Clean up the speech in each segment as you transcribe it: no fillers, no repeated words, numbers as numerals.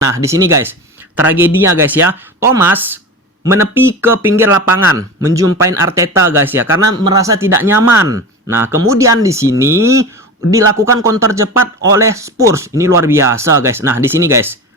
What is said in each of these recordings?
Nah, di sini guys, tragedinya guys ya, Thomas menepi ke pinggir lapangan, menjumpai Arteta guys ya, karena merasa tidak nyaman. Nah, kemudian di sini dilakukan counter cepat oleh Spurs. Ini luar biasa guys. Nah, di sini guys.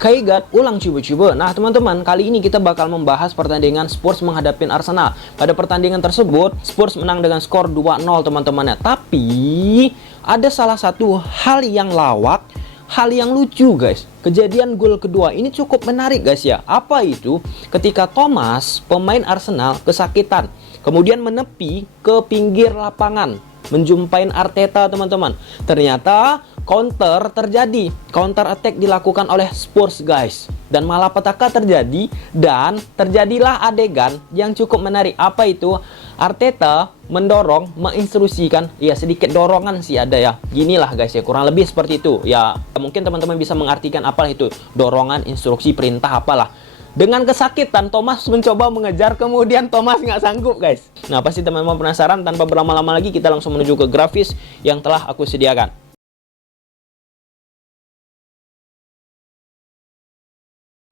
Kaigat ulang coba-coba. Nah teman-teman, kali ini kita bakal membahas pertandingan Spurs menghadapi Arsenal. Pada pertandingan tersebut, Spurs menang dengan skor 2-0 teman-teman ya. Tapi ada salah satu hal yang lawak, hal yang lucu guys. Kejadian gol kedua ini cukup menarik guys ya. Apa itu? Ketika Thomas, pemain Arsenal, kesakitan, kemudian menepi ke pinggir lapangan, menjumpai Arteta teman-teman. Ternyata counter terjadi, counter attack dilakukan oleh Spurs guys, dan malapetaka terjadi, dan terjadilah adegan yang cukup menarik. Apa itu? Arteta mendorong, menginstruksikan, ya sedikit dorongan sih ada ya, ginilah guys ya, kurang lebih seperti itu ya. Mungkin teman-teman bisa mengartikan apa itu dorongan, instruksi, perintah, apalah. Dengan kesakitan, Thomas mencoba mengejar, kemudian Thomas nggak sanggup guys. Nah pasti teman-teman penasaran, tanpa berlama-lama lagi kita langsung menuju ke grafis yang telah aku sediakan.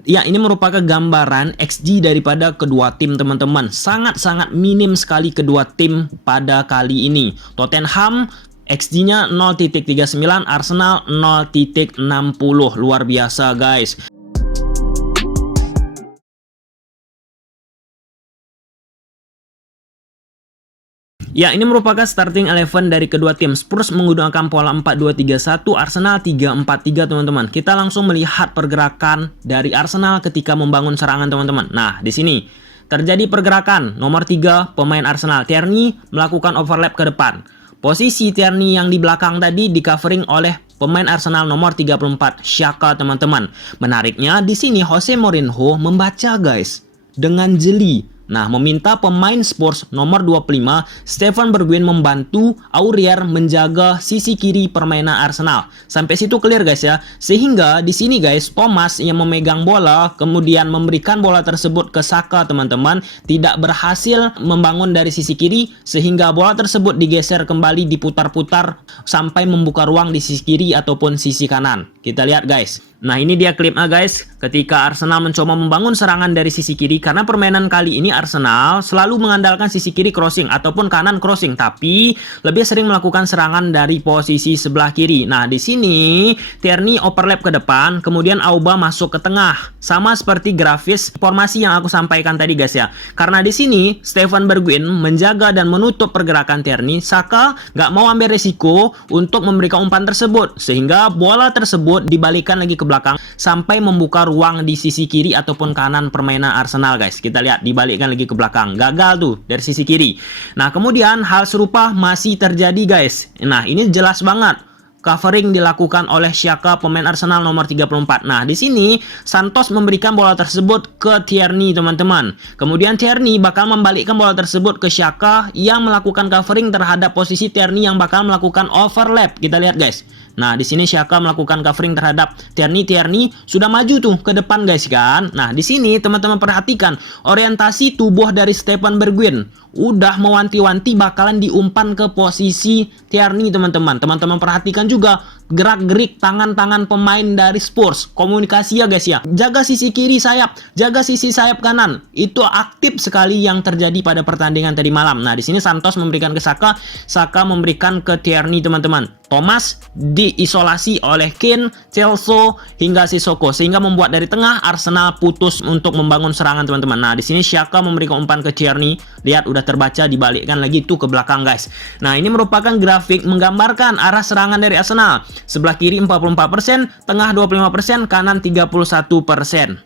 Ya, ini merupakan gambaran XG daripada kedua tim teman-teman. Sangat-sangat minim sekali kedua tim pada kali ini. Tottenham XG-nya 0.39, Arsenal 0.60. Luar biasa guys. Ya, ini merupakan starting 11 dari kedua tim. Spurs menggunakan pola 4-2-3-1, Arsenal 3-4-3 teman-teman. Kita langsung melihat pergerakan dari Arsenal ketika membangun serangan teman-teman. Nah, di sini terjadi pergerakan. Nomor 3 pemain Arsenal, Tierney, melakukan overlap ke depan. Posisi Tierney yang di belakang tadi di covering oleh pemain Arsenal nomor 34, Xhaka teman-teman. Menariknya di sini Jose Mourinho membaca guys dengan jeli. Nah, meminta pemain Spurs nomor 25, Steven Bergwijn, membantu Aurier menjaga sisi kiri permainan Arsenal. Sampai situ clear guys ya. Sehingga di sini guys, Thomas yang memegang bola, kemudian memberikan bola tersebut ke Saka teman-teman, tidak berhasil membangun dari sisi kiri, sehingga bola tersebut digeser kembali, diputar-putar sampai membuka ruang di sisi kiri ataupun sisi kanan. Kita lihat guys. Nah, ini dia klipnya guys, ketika Arsenal mencoba membangun serangan dari sisi kiri, karena permainan kali ini Arsenal selalu mengandalkan sisi kiri crossing ataupun kanan crossing, tapi lebih sering melakukan serangan dari posisi sebelah kiri. Nah, di sini Tierney overlap ke depan, kemudian Auba masuk ke tengah. Sama seperti grafis formasi yang aku sampaikan tadi guys ya. Karena di sini Steven Bergwijn menjaga dan menutup pergerakan Tierney, Saka nggak mau ambil risiko untuk memberikan umpan tersebut, sehingga bola tersebut dibalikkan lagi ke belakang sampai membuka ruang di sisi kiri ataupun kanan permainan Arsenal guys. Kita lihat dibalikkan lagi ke belakang, gagal tuh dari sisi kiri. Nah, kemudian hal serupa masih terjadi guys. Nah, ini jelas banget covering dilakukan oleh Xhaka, pemain Arsenal nomor 34. Nah, di sini Santos memberikan bola tersebut ke Tierney teman-teman. Kemudian Tierney bakal membalikkan bola tersebut ke Xhaka yang melakukan covering terhadap posisi Tierney yang bakal melakukan overlap. Kita lihat guys. Nah, di sini Xhaka melakukan covering terhadap Tierney. Tierney sudah maju tuh ke depan guys kan. Nah, di sini teman-teman perhatikan orientasi tubuh dari Steven Bergwijn. Udah mewanti-wanti bakalan diumpan ke posisi Tierney teman-teman. Teman-teman perhatikan juga gerak-gerik tangan-tangan pemain dari Spurs. Komunikasi ya guys ya. Jaga sisi kiri sayap, jaga sisi sayap kanan. Itu aktif sekali yang terjadi pada pertandingan tadi malam. Nah, di sini Santos memberikan ke Saka, Saka memberikan ke Tierney teman-teman. Thomas diisolasi oleh Kane, Celso hingga Sissoko, sehingga membuat dari tengah Arsenal putus untuk membangun serangan teman-teman. Nah, di sini Xhaka memberikan umpan ke Tierney. Lihat udah terbaca, dibalikkan lagi tuh ke belakang guys. Nah, ini merupakan grafik menggambarkan arah serangan dari Arsenal. Sebelah kiri 44%, tengah 25%, kanan 31%.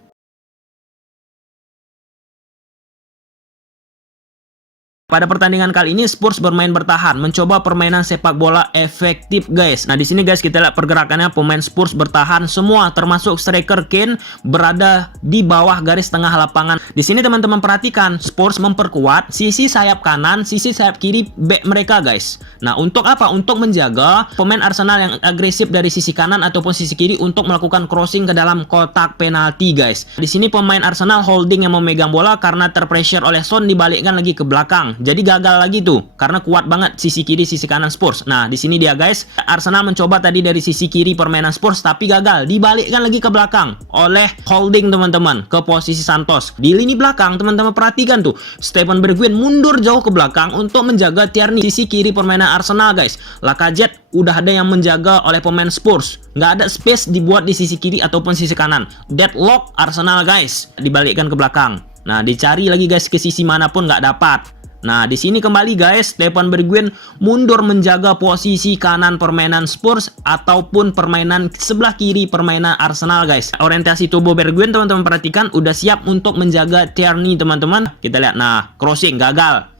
Pada pertandingan kali ini Spurs bermain bertahan, mencoba permainan sepak bola efektif guys. Nah, di sini guys kita lihat pergerakannya, pemain Spurs bertahan semua termasuk striker Kane berada di bawah garis tengah lapangan. Di sini teman-teman perhatikan, Spurs memperkuat sisi sayap kanan, sisi sayap kiri back mereka guys. Nah, untuk apa? Untuk menjaga pemain Arsenal yang agresif dari sisi kanan ataupun sisi kiri untuk melakukan crossing ke dalam kotak penalti guys. Di sini pemain Arsenal holding yang memegang bola karena terpressure oleh Son, dibalikkan lagi ke belakang. jadi gagal lagi tuh karena kuat banget sisi kiri sisi kanan Spurs. Nah, di sini dia guys, Arsenal mencoba tadi dari sisi kiri permainan Spurs tapi gagal, dibalikkan lagi ke belakang oleh Holding teman-teman ke posisi Santos. Di lini belakang teman-teman perhatikan tuh, Steven Bergwijn mundur jauh ke belakang untuk menjaga Tierney sisi kiri permainan Arsenal guys. Lacazette udah ada yang menjaga oleh pemain Spurs, nggak ada space dibuat di sisi kiri ataupun sisi kanan. Deadlock Arsenal guys, dibalikkan ke belakang. Nah, dicari lagi guys ke sisi manapun nggak dapat. Nah, di sini kembali guys, Steven Bergwijn mundur menjaga posisi kanan permainan Spurs ataupun permainan sebelah kiri permainan Arsenal guys. Orientasi tubuh Bergwijn teman-teman perhatikan udah siap untuk menjaga Tierney teman-teman. Kita lihat, nah, crossing gagal.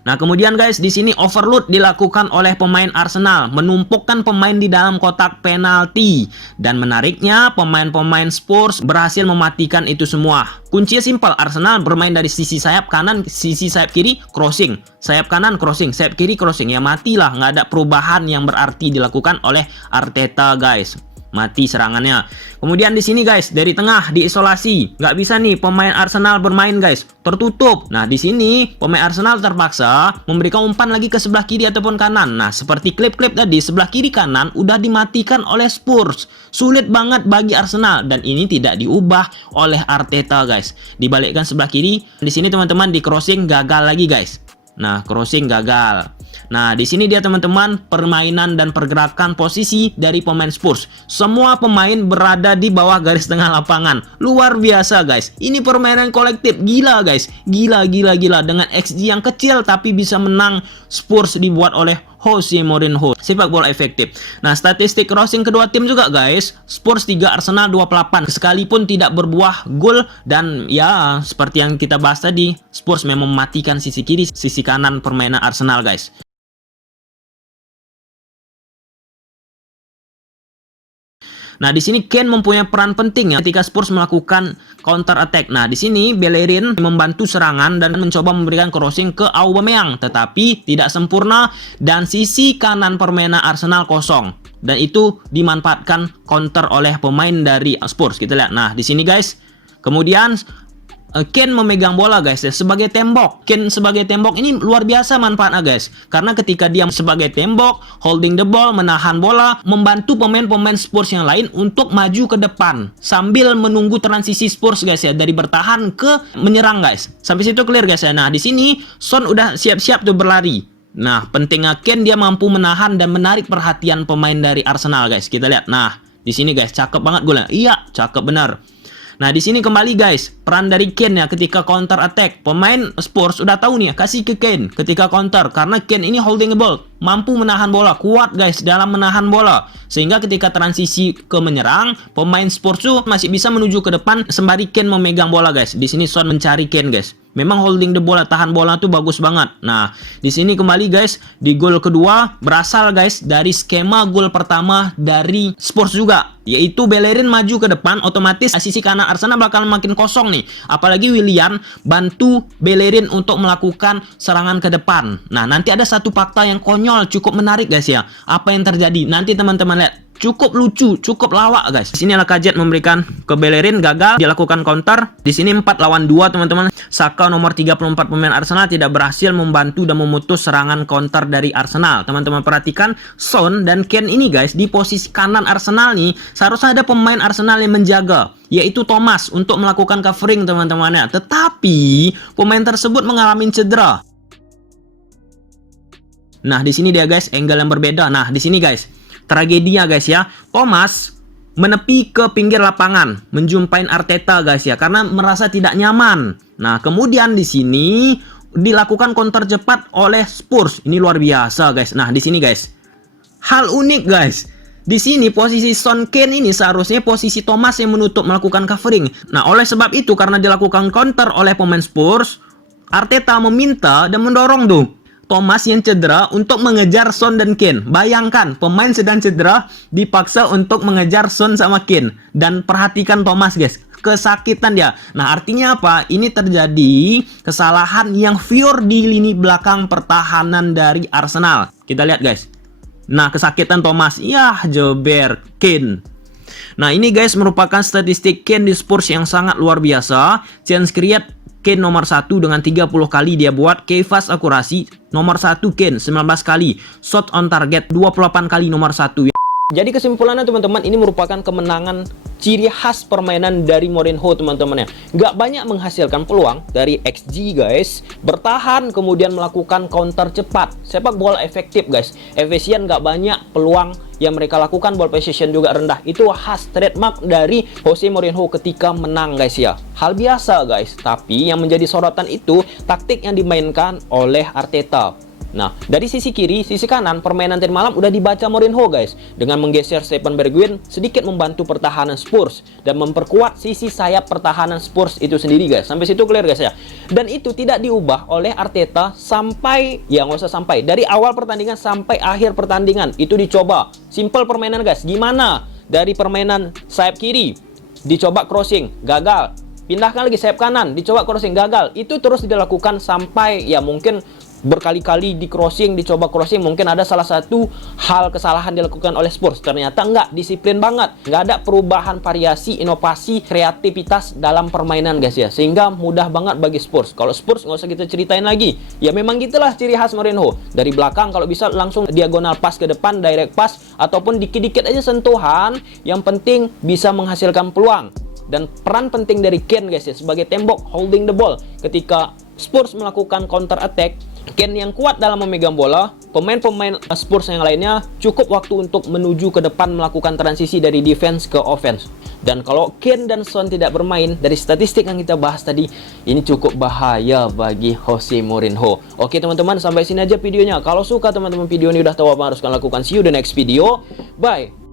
Nah, kemudian guys, di sini overload dilakukan oleh pemain Arsenal, menumpukan pemain di dalam kotak penalti. Dan menariknya, pemain-pemain Spurs berhasil mematikan itu semua. Kuncinya simpel, Arsenal bermain dari sisi sayap kanan, sisi sayap kiri, crossing. Sayap kanan, crossing. Sayap kiri, crossing. Ya matilah, nggak ada perubahan yang berarti dilakukan oleh Arteta guys. Mati serangannya. Kemudian di sini guys, dari tengah diisolasi, nggak bisa nih pemain Arsenal bermain guys, tertutup. Nah, di sini pemain Arsenal terpaksa memberikan umpan lagi ke sebelah kiri ataupun kanan. Nah, seperti klip-klip tadi, sebelah kiri kanan udah dimatikan oleh Spurs. Sulit banget bagi Arsenal dan ini tidak diubah oleh Arteta guys. Dibalikkan sebelah kiri. Di sini teman-teman di crossing gagal lagi guys. Nah, crossing gagal. Nah, di sini dia teman-teman permainan dan pergerakan posisi dari pemain Spurs. Semua pemain berada di bawah garis tengah lapangan. Luar biasa guys. Ini permainan kolektif. Gila guys. Gila. Dengan XG yang kecil tapi bisa menang, Spurs dibuat oleh Jose Mourinho. Sepak bola efektif. Nah, statistik crossing kedua tim juga guys. Spurs 3, Arsenal 28. Sekalipun tidak berbuah gol dan ya seperti yang kita bahas tadi, Spurs memang mematikan sisi kiri, sisi kanan permainan Arsenal guys. Nah, di sini Kane mempunyai peran penting ya ketika Spurs melakukan counter attack. Nah, di sini Bellerin membantu serangan dan mencoba memberikan crossing ke Aubameyang, tetapi tidak sempurna dan sisi kanan permainan Arsenal kosong. Dan itu dimanfaatkan counter oleh pemain dari Spurs. Kita lihat. Nah, di sini guys. Kemudian Kane memegang bola guys ya, sebagai tembok. Kane sebagai tembok ini luar biasa manfaatnya guys. Karena ketika dia sebagai tembok, holding the ball, menahan bola, membantu pemain-pemain Spurs yang lain untuk maju ke depan sambil menunggu transisi Spurs guys ya, dari bertahan ke menyerang guys. Sampai situ clear guys ya. Nah, di sini Son udah siap-siap tuh berlari. Nah, pentingnya Kane dia mampu menahan dan menarik perhatian pemain dari Arsenal guys. Kita lihat. Nah, di sini guys cakep banget golnya. Iya, cakep benar. Nah, di sini kembali guys, peran dari Kane ya ketika counter attack. Pemain Spurs udah tahu nih ya, kasih ke Kane ketika counter. Karena Kane ini holding the ball, mampu menahan bola, kuat guys dalam menahan bola. Sehingga ketika transisi ke menyerang, pemain Spurs tuh masih bisa menuju ke depan sembari Kane memegang bola guys. Di sini Son mencari Kane guys. Memang holding the bola, tahan bola tuh bagus banget. Nah, di sini kembali guys, di gol kedua berasal guys dari skema gol pertama dari Spurs juga, yaitu Bellerin maju ke depan, otomatis sisi kanan Arsenal bakal makin kosong nih. Apalagi Willian bantu Bellerin untuk melakukan serangan ke depan. Nah, nanti ada satu fakta yang konyol, cukup menarik guys ya. Apa yang terjadi? Nanti teman-teman lihat. Cukup lucu, cukup lawak guys. Di sini Lacazette memberikan ke Bellerin, gagal, dilakukan counter. Di sini 4 lawan 2 teman-teman. Saka nomor 34 pemain Arsenal tidak berhasil membantu dan memutus serangan counter dari Arsenal. Teman-teman perhatikan Son dan Kane ini guys di posisi kanan Arsenal nih. Seharusnya ada pemain Arsenal yang menjaga, yaitu Thomas untuk melakukan covering teman-temannya. Tetapi pemain tersebut mengalami cedera. Nah, di sini dia guys, angle yang berbeda. Nah, di sini guys. Tragedinya guys ya, Thomas menepi ke pinggir lapangan, menjumpai Arteta guys ya, karena merasa tidak nyaman. Nah, kemudian di sini dilakukan counter cepat oleh Spurs. Ini luar biasa guys. Nah, di sini guys, hal unik guys. Di sini posisi Son, Kane ini seharusnya posisi Thomas yang menutup melakukan covering. Nah, oleh sebab itu karena dilakukan counter oleh pemain Spurs, Arteta meminta dan mendorong tuh Thomas yang cedera untuk mengejar Son dan Kane. Bayangkan, pemain sedang cedera dipaksa untuk mengejar Son sama Kane. Dan perhatikan Thomas guys, kesakitan dia. Nah, artinya apa? Ini terjadi kesalahan yang pure di lini belakang pertahanan dari Arsenal. Kita lihat guys. Nah, kesakitan Thomas. Yah, jeber Kane. Nah, ini guys merupakan statistik Kane di Spurs yang sangat luar biasa. Chance create Kane nomor 1 dengan 30 kali dia buat. Kevas akurasi nomor 1 Kane 19 kali. Shot on target 28 kali nomor 1. Jadi kesimpulannya teman-teman, ini merupakan kemenangan ciri khas permainan dari Mourinho teman-teman ya. Nggak banyak menghasilkan peluang dari XG guys. Bertahan kemudian melakukan counter cepat. Sepak bola efektif guys. Efisien, nggak banyak peluang yang mereka lakukan, ball possession juga rendah. Itu khas trademark dari Jose Mourinho ketika menang guys ya. Hal biasa guys. Tapi yang menjadi sorotan itu taktik yang dimainkan oleh Arteta. Nah, dari sisi kiri, sisi kanan, permainan tadi malam udah dibaca Mourinho guys. Dengan menggeser Steven Bergwijn sedikit membantu pertahanan Spurs dan memperkuat sisi sayap pertahanan Spurs itu sendiri guys. Sampai situ clear guys ya. Dan itu tidak diubah oleh Arteta sampai, ya nggak usah sampai, dari awal pertandingan sampai akhir pertandingan itu dicoba. Simple permainan guys. Gimana? Dari permainan sayap kiri dicoba crossing, gagal. Pindahkan lagi sayap kanan, dicoba crossing, gagal. Itu terus dilakukan sampai ya mungkin berkali-kali dicoba crossing. Mungkin ada salah satu hal kesalahan dilakukan oleh Spurs. Ternyata nggak disiplin banget. Nggak ada perubahan, variasi, inovasi, kreativitas dalam permainan guys ya. Sehingga mudah banget bagi Spurs. Kalau Spurs nggak usah kita ceritain lagi. Ya memang gitulah ciri khas Mourinho. Dari belakang kalau bisa langsung diagonal pass ke depan, direct pass. Ataupun dikit-dikit aja sentuhan. Yang penting bisa menghasilkan peluang. Dan peran penting dari Kane guys ya, sebagai tembok holding the ball. Ketika Spurs melakukan counter attack, Kane yang kuat dalam memegang bola, pemain-pemain Spurs yang lainnya cukup waktu untuk menuju ke depan melakukan transisi dari defense ke offense. Dan kalau Kane dan Son tidak bermain, dari statistik yang kita bahas tadi, ini cukup bahaya bagi Jose Mourinho. Oke teman-teman, sampai sini aja videonya. Kalau suka teman-teman video ini udah tahu apa yang harus kalian lakukan. See you the next video. Bye.